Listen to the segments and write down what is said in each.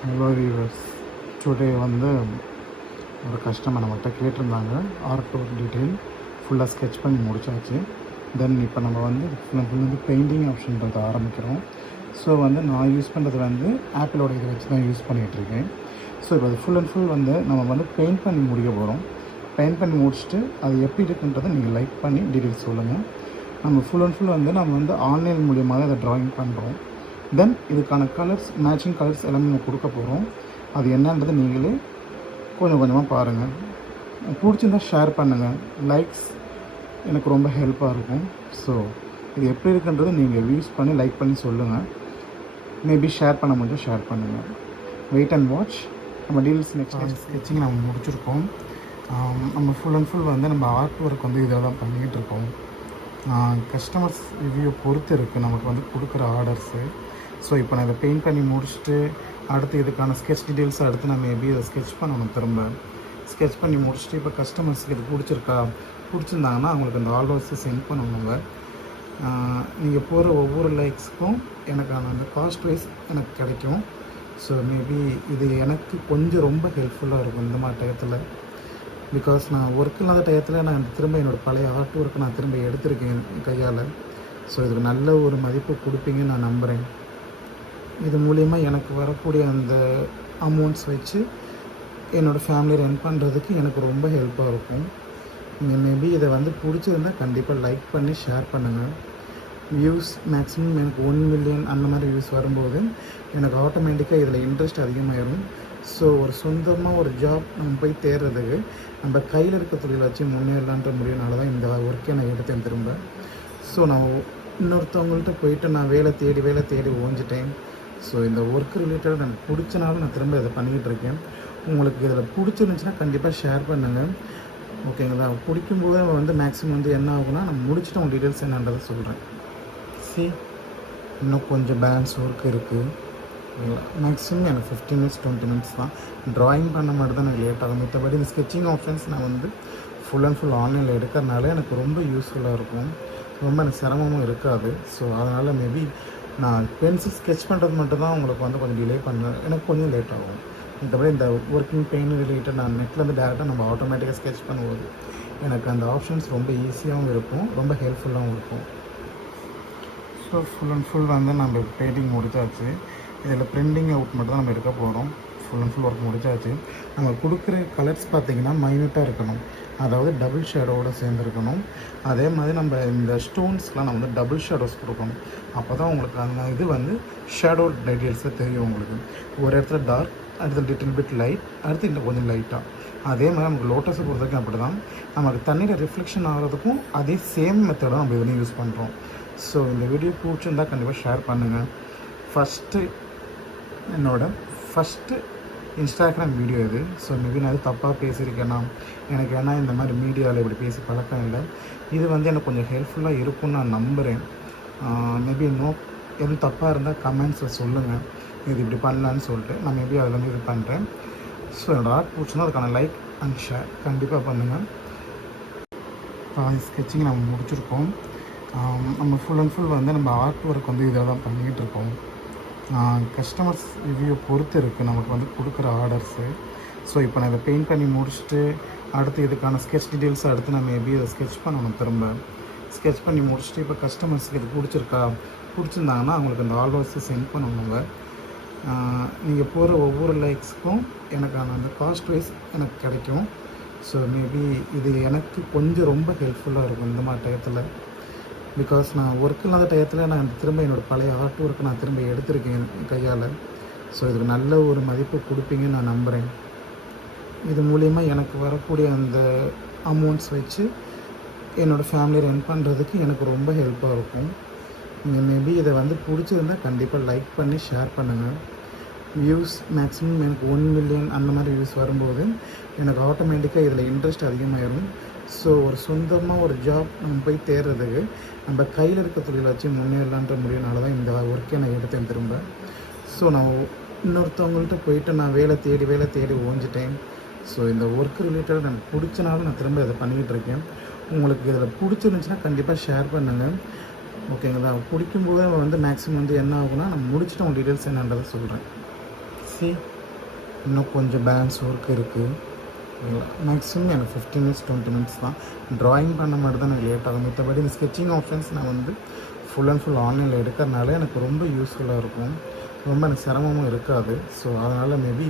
Hello viewers, today வந்து ஒரு customer நம்மகிட்ட கேட்டிருந்தாங்க. ஆர்ட் ஒர்க் டீட்டெயில் ஃபுல்லாக ஸ்கெட்ச் பண்ணி முடிச்சாச்சு. தென் இப்போ நம்ம வந்து ஃபுல் வந்து பெயிண்டிங் ஆப்ஷன்றது ஆரம்பிக்கிறோம். ஸோ வந்து நான் யூஸ் பண்ணுறது வந்து ஆப்பிளோட இதை வச்சு தான் யூஸ் பண்ணிகிட்ருக்கேன். ஸோ இப்போ அது ஃபுல் அண்ட் ஃபுல் வந்து நம்ம வந்து பெயிண்ட் பண்ணி முடிக்க போகிறோம். பெயிண்ட் பண்ணி முடிச்சுட்டு அது எப்படி இருக்குன்றதை நீங்கள் லைக் பண்ணி டீட்டெயில்ஸ் சொல்லுங்கள். நம்ம ஃபுல் அண்ட் ஃபுல் வந்து நம்ம வந்து ஆன்லைன் மூலியமாக தான் அதை ட்ராயிங் பண்ணுறோம். தென் இதுக்கான கலர்ஸ், மேட்சிங் கலர்ஸ் எல்லாமே நம்ம கொடுக்க போகிறோம். அது என்னன்றது நீங்களே கொஞ்சம் கொஞ்சமாக பாருங்கள். பிடிச்சிருந்தால் ஷேர் பண்ணுங்கள். லைக்ஸ் எனக்கு ரொம்ப ஹெல்ப்பாக இருக்கும். ஸோ இது எப்படி இருக்குன்றது நீங்கள் வியூஸ் பண்ணி லைக் பண்ணி சொல்லுங்கள். மேபி ஷேர் பண்ண முடிஞ்சால் ஷேர் பண்ணுங்கள். Wait and watch. நம்ம டீல்ஸ் நெக்ஸ்ட் ஸ்கெட்சிங் நம்ம முடிச்சிருக்கோம். நம்ம ஃபுல் அண்ட் ஃபுல் வந்து நம்ம ஆர்ட் ஒர்க் வந்து இதில் தான் பண்ணிக்கிட்டு இருக்கோம். கஸ்டமர்ஸ் ரிவ்யூ பொறுத்து இருக்குது நமக்கு வந்து கொடுக்குற ஆர்டர்ஸு. ஸோ இப்போ நான் இதை பெயிண்ட் பண்ணி முடிச்சுட்டு அடுத்து இதுக்கான ஸ்கெட்ச் டீட்டெயில்ஸ் அடுத்து நான் மேபி அதை ஸ்கெட்ச் பண்ணணும். திரும்ப ஸ்கெட்ச் பண்ணி முடிச்சுட்டு இப்போ கஸ்டமர்ஸுக்கு இது பிடிச்சிருந்தாங்கன்னா அவங்களுக்கு அந்த ஆர்டர்ஸை சென்ட் பண்ணணுங்க. நீங்கள் போகிற ஒவ்வொரு லைக்ஸ்க்கும் எனக்கான அந்த காஸ்ட் வைஸ் எனக்கு கிடைக்கும். ஸோ மேபி இது எனக்கு கொஞ்சம் ரொம்ப ஹெல்ப்ஃபுல்லாக இருக்கும் இந்த மாதிரி டயத்தில். பிகாஸ் நான் ஒர்க் இல்லாத டயத்தில் நான் திரும்ப என்னோடய பழைய ஆர்ட் ஒர்க்கை நான் திரும்ப எடுத்திருக்கேன் கையால். ஸோ இதுக்கு நல்ல ஒரு மதிப்பு கொடுப்பீங்கன்னு நான் நம்புகிறேன். இது மூலிமா எனக்கு வரக்கூடிய அந்த அமௌண்ட்ஸ் வச்சு என்னோடய ஃபேமிலி ரன் பண்ணுறதுக்கு எனக்கு ரொம்ப ஹெல்ப்பாக இருக்கும். நீங்கள் மேபி இதை வந்து பிடிச்சிருந்தால் கண்டிப்பாக லைக் பண்ணி ஷேர் பண்ணுங்கள். வியூஸ் மேக்ஸிமம் எனக்கு 1 மில்லியன் அந்த மாதிரி வியூஸ் வரும்போது எனக்கு ஆட்டோமேட்டிக்காக இதில் இன்ட்ரெஸ்ட் அதிகமாகிடும். ஸோ ஒரு சொந்தமாக ஒரு ஜாப் நம்ம போய் தேடுறதுக்கு நம்ம கையில் இருக்க தொழில் வச்சு முன்னேறலான்ற முடியனால தான் இந்த ஒர்க்கை நான் எடுத்தேன் திரும்ப. ஸோ நான் இன்னொருத்தவங்கள்ட்ட போயிட்டு நான் வேலை தேடி ஓஞ்சிட்டேன். ஸோ இந்த ஒர்க் ரிலேட்டட் எனக்கு பிடிச்சனால நான் திரும்ப இதை பண்ணிக்கிட்டு இருக்கேன். உங்களுக்கு இதில் பிடிச்சிருந்துச்சுன்னா கண்டிப்பாக ஷேர் பண்ணுங்கள். ஓகேங்களா? பிடிக்கும்போது வந்து மேக்ஸிமம் வந்து என்ன ஆகுனா நான் முடிச்சுட்டு உங்கள் டீட்டெயில்ஸ் என்னன்றதை சொல்கிறேன். இன்னும் கொஞ்சம் பேலன்ஸ் ஒர்க் இருக்குது. மேக்ஸிமம் எனக்கு 15 மினிட்ஸ் 20 மினிட்ஸ் தான். ட்ராயிங் பண்ண மாதிரி தான் எனக்கு லேட் ஆகும். மற்றபடி இந்த ஸ்கெட்சிங் ஆப்ஷன்ஸ் நான் வந்து ஃபுல் அண்ட் ஃபுல் ஆன்லைனில் எடுக்கிறனால எனக்கு ரொம்ப யூஸ்ஃபுல்லாக இருக்கும். ரொம்ப எனக்கு சிரமமும் இருக்காது. ஸோ அதனால் மேபி நான் பென்சில் ஸ்கெட்ச் பண்ணுறது மட்டும்தான் உங்களுக்கு வந்து கொஞ்சம் டிலே பண்ணேன், எனக்கு கொஞ்சம் லேட் ஆகும். மற்றபடி இந்த ஒர்க்கிங் பெயின் ரிலேட்டட் நான் நெட்லேருந்து டேரெக்டாக நம்ம ஆட்டோமேட்டிக்காக ஸ்கெட்ச் பண்ணும்போது எனக்கு அந்த ஆப்ஷன்ஸ் ரொம்ப ஈஸியாகவும் இருக்கும், ரொம்ப ஹெல்ப்ஃபுல்லாகவும் இருக்கும். ஸோ ஃபுல் அண்ட் ஃபுல் வந்து நம்ம பெயிண்டிங் முடிச்சாச்சு. இதில் பிரிண்டிங் அவுட் மட்டும் தான் நம்ம எடுக்க போகிறோம். ஃபுல் அண்ட் ஃபுல் ஒர்க் முடிச்சாச்சு. நம்ம கொடுக்குற கலர்ஸ் பார்த்திங்கன்னா மைன்யூட்டாக இருக்கணும், அதாவது டபுள் ஷேடோவோடு சேர்ந்துருக்கணும். அதே மாதிரி நம்ம இந்த ஸ்டோன்ஸ்க்கெலாம் நம்ம வந்து டபுள் ஷேடோஸ் கொடுக்கணும். அப்போ தான் உங்களுக்கு அந்த இது வந்து ஷேடோ டீட்டெயில்ஸாக தெரியும். உங்களுக்கு ஒரு இடத்துல டார்க், அடுத்த லிட்டில் பிட் லைட், அடுத்து இன்னும் கொஞ்சம் லைட்டாக. அதே மாதிரி நமக்கு லோட்டஸை பொறுத்த வரைக்கும் அப்படி தான். நமக்கு தண்ணியில் ரிஃப்ளெக்ஷன் ஆகிறதுக்கும் அதே சேம் மெத்தடாக நம்ம இதுலேயும் யூஸ் பண்ணுறோம். ஸோ இந்த வீடியோ பிடிச்சிருந்தால் கண்டிப்பாக ஷேர் பண்ணுங்கள். ஃபஸ்ட்டு இன்ஸ்டாகிராம் வீடியோ இது. ஸோ மேபி நான் அது தப்பாக பேசியிருக்கேன்னா எனக்கு ஏன்னா இந்த மாதிரி மீடியாவில் இப்படி பேசி பழக்கம் இல்லை. இது வந்து எனக்கு கொஞ்சம் ஹெல்ப்ஃபுல்லாக இருக்கும்னு நான் நம்புகிறேன். மேபி எதுவும் தப்பாக இருந்தால் கமெண்ட்ஸில் சொல்லுங்கள், இது இப்படி பண்ணலான்னு சொல்லிட்டு நான் மேபி அதில் வந்து இது பண்ணுறேன். ஸோ என்னோடய ஆர்ட் பிடிச்சுன்னா அதுக்கான லைக் அண்ட் ஷேர் கண்டிப்பாக பண்ணுங்கள். ஸ்கெட்சிங் நம்ம முடிச்சிருக்கோம். நம்ம ஃபுல் அண்ட் ஃபுல் வந்து நம்ம ஆர்ட் ஒர்க் வந்து இதில் தான் பண்ணிக்கிட்டு இருக்கோம். கஸ்டமர்ஸ் ரிவ்யூ பொறுத்து இருக்குது நமக்கு வந்து கொடுக்குற ஆர்டர்ஸு. ஸோ இப்போ நான் இதை பெயிண்ட் பண்ணி முடிச்சுட்டு அடுத்து இதுக்கான ஸ்கெட்ச் டீட்டெயில்ஸ் அடுத்து நான் மேபி அதை ஸ்கெட்ச் பண்ணணும். திரும்ப ஸ்கெட்ச் பண்ணி முடிச்சுட்டு இப்போ கஸ்டமர்ஸுக்கு இது பிடிச்சிருந்தாங்கன்னா அவங்களுக்கு அந்த ஆர்டர்ஸை சென்ட் பண்ணணுங்க. நீங்கள் போகிற ஒவ்வொரு லைக்ஸ்க்கும் எனக்கான அந்த காஸ்ட் வைஸ் எனக்கு கிடைக்கும். ஸோ மேபி இது எனக்கு கொஞ்சம் ரொம்ப ஹெல்ப்ஃபுல்லாக இருக்கும் இந்த மாதிரி டயத்தில். பிகாஸ் நான் ஒர்க் இல்லாத டயத்தில் நான் திரும்ப என்னோடய பழைய ஆர்ட் ஒர்க்கை நான் திரும்ப எடுத்திருக்கேன் கையால். ஸோ இதுக்கு நல்ல ஒரு மதிப்பு கொடுப்பீங்கன்னு நான் நம்புகிறேன். இது மூலிமா எனக்கு வரக்கூடிய அந்த அமௌண்ட்ஸ் வச்சு என்னோடய ஃபேமிலி ரன் பண்ணுறதுக்கு எனக்கு ரொம்ப ஹெல்ப்பாக இருக்கும். நீங்கள் மேபி இதை வந்து பிடிச்சிருந்தால் கண்டிப்பாக லைக் பண்ணி ஷேர் பண்ணுங்கள். வியூஸ் மேக்ஸிமம் எனக்கு 1 மில்லியன் அந்த மாதிரி வியூஸ் வரும்போது எனக்கு ஆட்டோமேட்டிக்காக இதில் இன்ட்ரெஸ்ட் அதிகமாகிடும். ஸோ ஒரு சொந்தமாக ஒரு ஜாப் நம்ம போய் தேடுறதுக்கு நம்ம கையில் இருக்க தொழில் வச்சு முன்னேறலான்ற முடியனால தான் இந்த ஒர்க்கை நான் எடுத்தேன் திரும்ப. ஸோ நான் இன்னொருத்தவங்கள்ட்ட போயிட்டு நான் வேலை தேடி ஓஞ்சிட்டேன். ஸோ இந்த ஒர்க் ரிலேட்டட் எனக்கு பிடிச்சனால நான் திரும்ப இதை பண்ணிக்கிட்டு இருக்கேன். உங்களுக்கு இதில் பிடிச்சிருந்துச்சுன்னா கண்டிப்பாக ஷேர் பண்ணுங்கள். ஓகேங்களா? பிடிக்கும்போது வந்து மேக்ஸிமம் வந்து என்ன ஆகுனா நான் முடிச்சுட்டு உங்கள் டீட்டெயில்ஸ் என்னன்றதை சொல்கிறேன். சி இன்னும் கொஞ்சம் பேலன்ஸ் ஒர்க் இருக்குது. மேக்ஸிமம் எனக்கு 15 மினிட்ஸ் 20 மினிட்ஸ் தான். ட்ராயிங் பண்ண மட்டும் தான் எனக்கு லேட் ஆகும். மற்றபடி இந்த ஸ்கெட்சிங் ஆப்ஷன்ஸ் நான் வந்து ஃபுல் அண்ட் ஃபுல் ஆன்லைனில் எடுக்கிறனால எனக்கு ரொம்ப யூஸ்ஃபுல்லாக இருக்கும். ரொம்ப எனக்கு சிரமமும் இருக்காது. ஸோ அதனால் மேபி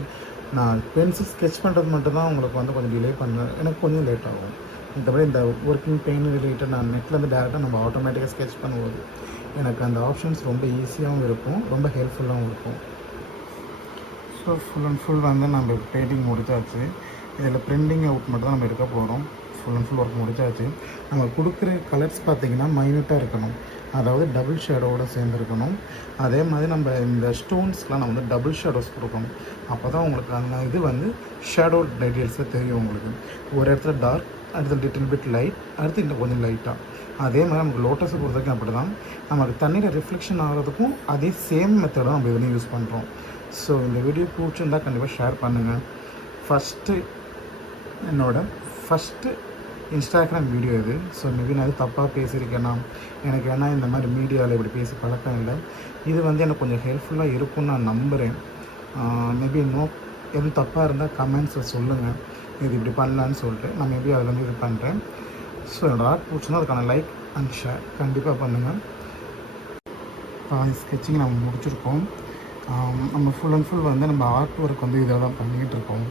நான் பென்சில் ஸ்கெட்ச் பண்ணுறது மட்டும்தான் உங்களுக்கு வந்து கொஞ்சம் டிலே பண்ணேன், எனக்கு கொஞ்சம் லேட் ஆகும். மற்றபடி இந்த ஒர்க்கிங் பெயின் ரிலேட்டட் நான் நெட்லேருந்து டேரெக்டாக நம்ம ஆட்டோமேட்டிக்காக ஸ்கெட்ச் பண்ணும்போது எனக்கு அந்த ஆப்ஷன்ஸ் ரொம்ப ஈஸியாகவும் இருக்கும், ரொம்ப ஹெல்ப்ஃபுல்லாகவும் இருக்கும். ஸோ ஃபுல் அண்ட் ஃபுல் வந்து நம்ம பெயிண்டிங் முடிச்சாச்சு. இதில் பிரிண்டிங் அவுட் மட்டும் தான் நம்ம எடுக்க போகிறோம். ஃபுல் அண்ட் ஃபுல் ஒர்க் முடிச்சாச்சு. நம்ம கொடுக்குற கலர்ஸ் பார்த்திங்கன்னா மைன்யூட்டாக இருக்கணும், அதாவது டபுள் ஷேடோவோடு சேர்ந்துருக்கணும். அதே மாதிரி நம்ம இந்த ஸ்டோன்ஸ்லாம் நம்ம வந்து டபுள் ஷேடோஸ் கொடுக்கணும். அப்போ தான் உங்களுக்கு அந்த இது வந்து ஷேடோ டீட்டெயில்ஸே தெரியும் உங்களுக்கு. ஒரு இடத்துல டார்க், அடுத்த லிட்டில் பிட் லைட், அடுத்து இன்னும் கொஞ்சம் லைட்டாக. அதே மாதிரி நமக்கு லோட்டஸை பொறுத்த வரைக்கும் அப்படி தான். நமக்கு தண்ணியில் ரிஃப்ளெக்ஷன் ஆகிறதுக்கும் அதே சேம் மெத்தடாக நம்ம இதுலேயும் யூஸ் பண்ணுறோம். ஸோ இந்த வீடியோ பிடிச்சிருந்தால் கண்டிப்பாக ஷேர் பண்ணுங்கள். ஃபஸ்ட்டு இன்ஸ்டாகிராம் வீடியோ இது. ஸோ மேபி நான் அது தப்பாக பேசியிருக்கேன்னா எனக்கு ஏன்னா இந்த மாதிரி மீடியாவில் இப்படி பேசி பழக்கம் இல்லை. இது வந்து எனக்கு கொஞ்சம் ஹெல்ப்ஃபுல்லாக இருக்கும்னு நான் நம்புகிறேன். மேபி எதுவும் தப்பாக இருந்தால் கமெண்ட்ஸில் சொல்லுங்கள், இது இப்படி பண்ணலான்னு சொல்லிட்டு நான் மேபி அதில் வந்து இது பண்ணுறேன். ஸோ என்னோடய ஆர்ட் பிடிச்சிருந்தா அதுக்கான லைக் அண்ட் ஷேர் கண்டிப்பாக பண்ணுங்கள். ஸ்கெட்சிங் நம்ம முடிச்சிருக்கோம். நம்ம ஃபுல் அண்ட் ஃபுல் வந்து நம்ம ஆர்ட் ஒர்க் வந்து இதில் தான் பண்ணிக்கிட்டு இருக்கோம்.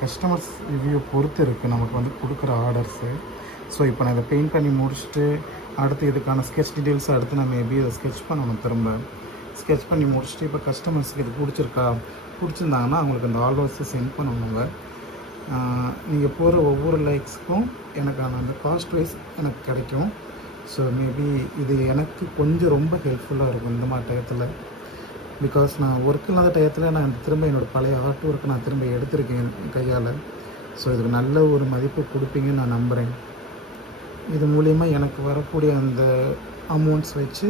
கஸ்டமர்ஸ் ரிவ்யூ பொறுத்து இருக்குது நமக்கு வந்து கொடுக்குற ஆர்டர்ஸு. ஸோ இப்போ நான் இதை பெயிண்ட் பண்ணி முடிச்சுட்டு அடுத்து இதுக்கான ஸ்கெட்ச் டீட்டெயில்ஸை அடுத்து நான் மேபி இதை ஸ்கெட்ச் பண்ணணும். திரும்ப ஸ்கெட்ச் பண்ணி முடிச்சுட்டு இப்போ கஸ்டமர்ஸுக்கு இது பிடிச்சிருந்தாங்கன்னா அவங்களுக்கு அந்த ஆர்டர்ஸை சென்ட் பண்ணணுங்க. நீங்கள் போகிற ஒவ்வொரு லைக்ஸுக்கும் எனக்கான அந்த காஸ்ட் வைஸ் எனக்கு கிடைக்கும். ஸோ மேபி இது எனக்கு கொஞ்சம் ரொம்ப ஹெல்ப்ஃபுல்லாக இருக்கும் இந்த மாதிரி டயத்தில். பிகாஸ் நான் ஒர்க் இல்லாத டயத்தில் நான் திரும்ப என்னோடய பழைய ஆர்ட் ஒர்க்கை நான் திரும்ப எடுத்திருக்கேன் கையால். ஸோ இதுக்கு நல்ல ஒரு மதிப்பு கொடுப்பீங்கன்னு நான் நம்புகிறேன். இது மூலிமா எனக்கு வரக்கூடிய அந்த அமௌண்ட்ஸ் வச்சு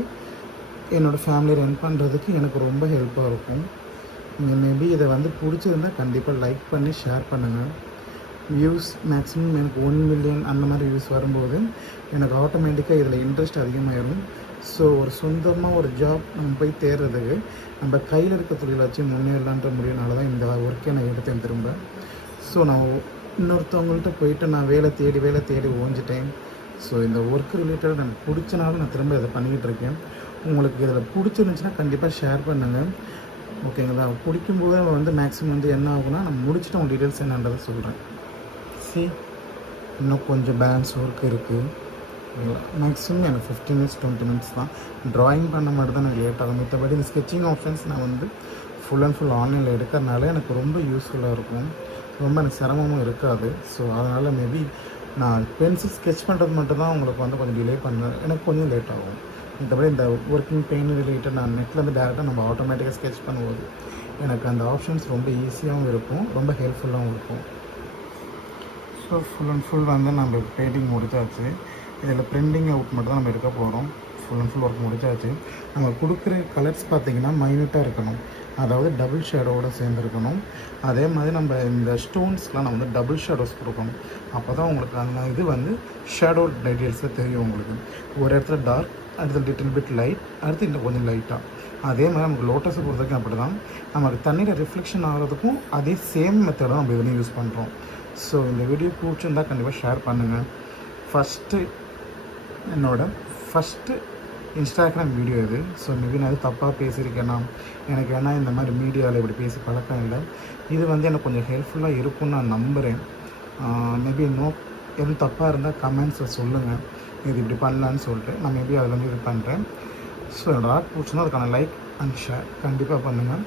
என்னோடய ஃபேமிலி ரன் பண்ணுறதுக்கு எனக்கு ரொம்ப ஹெல்ப்பாக இருக்கும். நீங்கள் மேபி இதை வந்து பிடிச்சிருந்தால் கண்டிப்பாக லைக் பண்ணி ஷேர் பண்ணுங்கள். வியூஸ் மேக்ஸிமம் எனக்கு 1 மில்லியன் அந்த மாதிரி வியூஸ் வரும்போது எனக்கு ஆட்டோமேட்டிக்காக இதில் இன்ட்ரெஸ்ட் அதிகமாகிடும். ஸோ ஒரு சொந்தமாக ஒரு ஜாப் நம்ம போய் தேடுறதுக்கு நம்ம கையில் இருக்க தொழிலை வச்சு முன்னேறலான்ற முடியனால தான் இந்த ஒர்க்கை நான் எடுத்தேன் திரும்ப. ஸோ நான் இன்னொருத்தவங்கள்ட்ட போயிட்டு நான் வேலை தேடி ஓஞ்சிட்டேன். ஸோ இந்த ஒர்க் ரிலேட்டட் எனக்கு பிடிச்சனால நான் திரும்ப இதை பண்ணிக்கிட்டு இருக்கேன். உங்களுக்கு இதில் பிடிச்சிருந்துச்சுன்னா கண்டிப்பாக ஷேர் பண்ணுங்கள், ஓகேங்களா? பிடிக்கும்போது வந்து மேக்ஸிமம் வந்து என்ன ஆகுனா நான் முடிச்சுட்டு அவங்க டீட்டெயில்ஸ் என்னன்றதை சொல்கிறேன். இன்னும் கொஞ்சம் பேலன்ஸ் ஒர்க் இருக்குது. மேக்ஸிமம் எனக்கு 15 மினிட்ஸ் 20 மினிட்ஸ் தான். ட்ராயிங் பண்ண மட்டும் தான் எனக்கு லேட் ஆகும். மற்றபடி இந்த ஸ்கெட்சிங் ஆப்ஷன்ஸ் நான் வந்து ஃபுல் அண்ட் ஃபுல் ஆன்லைனில் எடுக்கிறனால எனக்கு ரொம்ப யூஸ்ஃபுல்லாக இருக்கும், ரொம்ப எனக்கு சிரமமும் இருக்காது. ஸோ அதனால் மேபி நான் பென்சில் ஸ்கெட்ச் பண்ணுறது மட்டும்தான் உங்களுக்கு வந்து கொஞ்சம் டிலே பண்ணேன், எனக்கு கொஞ்சம் லேட் ஆகும். மற்றபடி இந்த ஒர்க்கிங் பெயின் ரிலேட்டட் நான் நெட்லேருந்து டேரெக்டாக நம்ம ஆட்டோமேட்டிக்காக ஸ்கெட்ச் பண்ணும்போது எனக்கு அந்த ஆப்ஷன்ஸ் ரொம்ப ஈஸியாகவும் இருக்கும், ரொம்ப ஹெல்ப்ஃபுல்லாகவும் இருக்கும். ஸோ ஃபுல் அண்ட் ஃபுல் வந்து நம்ம பெயிண்டிங் முடிச்சாச்சு. இதில் பிரிண்டிங் அவுட் மட்டும் தான் நம்ம எடுக்க போகிறோம். ஃபுல் அண்ட் ஃபுல் ஒர்க் முடிச்சாச்சு. நம்ம கொடுக்குற கலர்ஸ் பார்த்திங்கன்னா மைன்யூட்டாக இருக்கணும், அதாவது டபுள் ஷேடோவோடு சேர்ந்துருக்கணும். அதே மாதிரி நம்ம இந்த ஸ்டோன்ஸ்லாம் நம்ம வந்து டபுள் ஷேடோஸ் கொடுக்கணும். அப்போ தான் உங்களுக்கு அந்த இது வந்து ஷேடோ டீட்டெயில்ஸே தெரியும் உங்களுக்கு. ஒரு இடத்துல டார்க், அடுத்த லிட்டில் பிட் லைட், அடுத்து இன்னும் கொஞ்சம் லைட்டாக. அதே மாதிரி நமக்கு லோட்டஸை பொறுத்த வரைக்கும் அப்படி தான். நமக்கு தண்ணியில் ரிஃப்ளெக்ஷன் ஆகிறதுக்கும் அதே சேம் மெத்தடாக நம்ம இதுலேயும் யூஸ் பண்ணுறோம். ஸோ இந்த வீடியோ பிடிச்சிருந்தால் கண்டிப்பாக ஷேர் பண்ணுங்கள். ஃபஸ்ட்டு இன்ஸ்டாகிராம் வீடியோ இது. ஸோ மேபி நான் அது தப்பாக பேசியிருக்கேன்னா எனக்கு ஏன்னா இந்த மாதிரி மீடியாவில் இப்படி பேசி பழக்கம் இல்லை. இது வந்து எனக்கு கொஞ்சம் ஹெல்ப்ஃபுல்லாக இருக்கும்னு நான் நம்புகிறேன். மேபி எதுவும் தப்பாக இருந்தால் கமெண்ட்ஸில் சொல்லுங்கள், இது இப்படி பண்ணலான்னு சொல்லிட்டு நான் மேபி அதில் வந்து இது பண்ணுறேன். ஸோ என்னோடய ஆர்ட் பிடிச்சிருந்தா அதுக்கான லைக் அண்ட் ஷேர் கண்டிப்பாக பண்ணுங்கள்.